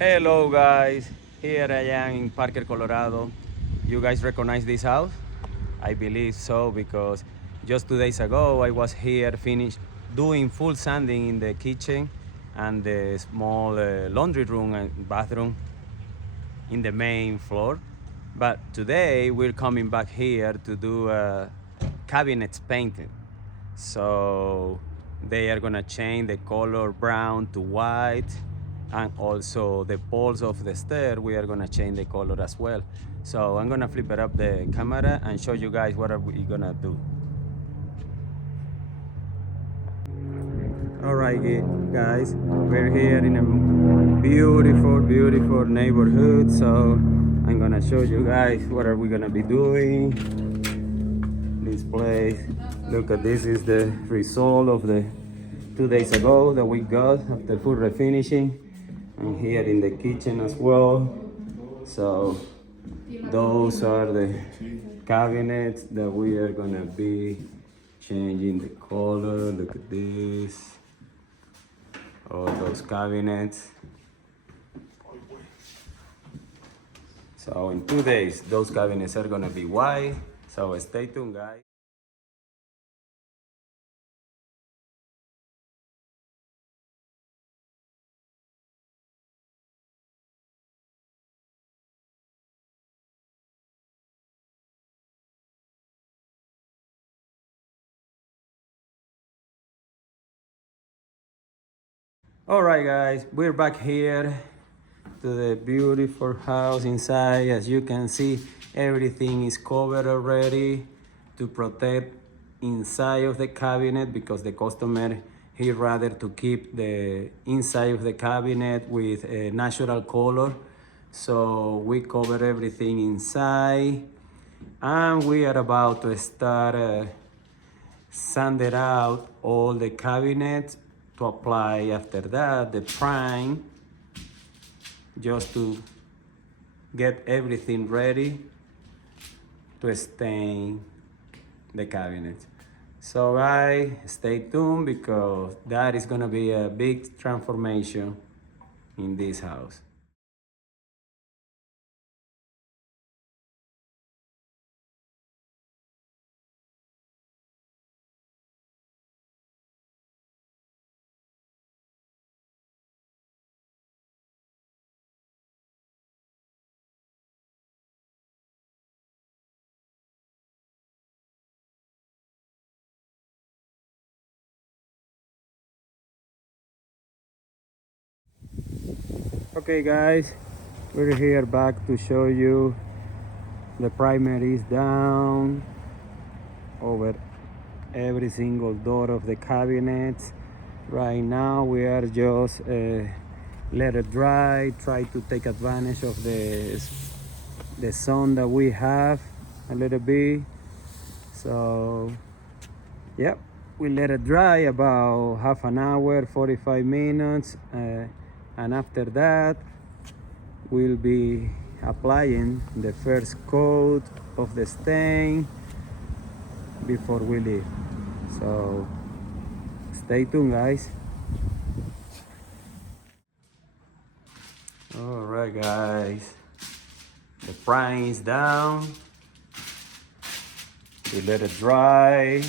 Hello guys, here I am in Parker, Colorado. You guys recognize this house? I believe so because just 2 days ago I was here finished doing full sanding in the kitchen and the small laundry room and bathroom in the main floor. But today we're coming back here to do cabinets painting. So they are gonna change the color brown to white, and also the poles of the stair we are gonna change the color as well. So I'm gonna flip it up the camera and show you guys what are we gonna do. All right, guys, we're here in a beautiful neighborhood. So I'm gonna show you guys what are we gonna be doing. This place, look at this, is the result of the 2 days ago that we got after full refinishing, and here in the kitchen as well. So those are the cabinets that we are gonna be changing the color. Look at this, all those cabinets. So in 2 days those cabinets are gonna be white, so stay tuned, guys. All right, guys, we're back here to the beautiful house inside. As you can see, everything is covered already to protect inside of the cabinet because the customer, he rather to keep the inside of the cabinet with a natural color. So we cover everything inside, and we are about to start sanded out all the cabinets to apply after that the prime, just to get everything ready to stain the cabinet. So guys, stay tuned because that is gonna be a big transformation in this house. Okay guys, we're here back to show you the primer is down over every single door of the cabinets. Right now we are just let it dry, try to take advantage of the sun that we have a little bit. So yep, we let it dry about half an hour, 45 minutes, and after that we'll be applying the first coat of the stain before we leave. So stay tuned, guys. All right, guys, the prime is down. We let it dry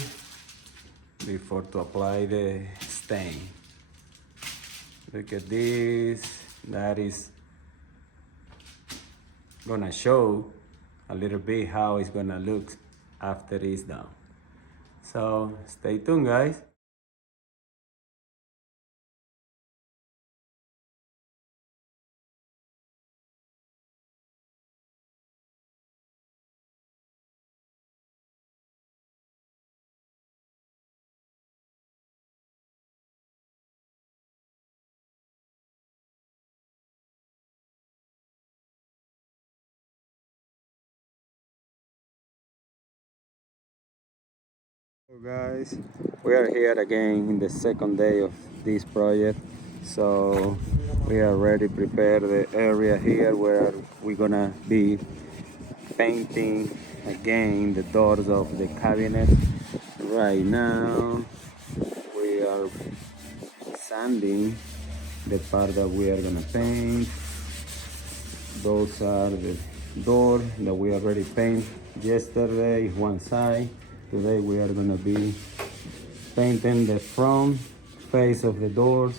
before to apply the stain. Look at this. That is gonna show a little bit how it's gonna look after it's done. So stay tuned, guys. So guys, we are here again in the second day of this project. So we are already prepared the area here where we're gonna be painting again the doors of the cabinet. Right now we are sanding the part that we are gonna paint. Those are the doors that we already painted yesterday, one side. Today we are gonna be painting the front face of the doors.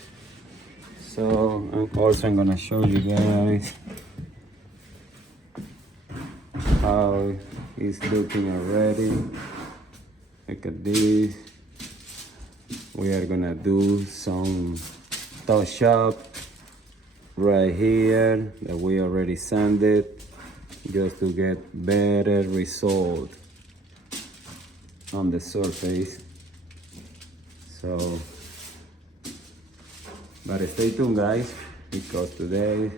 So I'm gonna show you guys how it's looking already. Look at this. We are gonna do some touch up right here that we already sanded just to get better result on the surface. So, but stay tuned guys, because today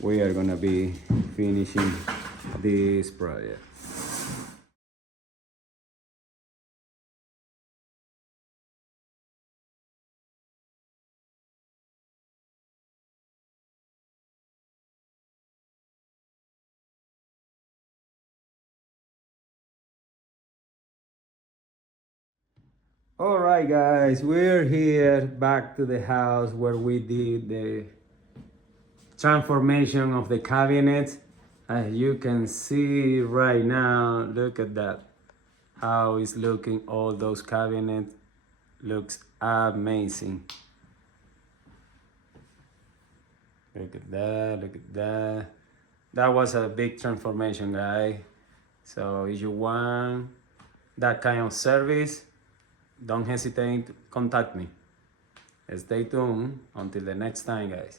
we are gonna be finishing this project. All right guys, we're here back to the house where we did the transformation of the cabinets. As you can see right now, look at that, how it's looking. All those cabinets looks amazing. Look at that, look at that. That was a big transformation, guys. So if you want that kind of service, don't hesitate to contact me. Stay tuned until the next time, guys.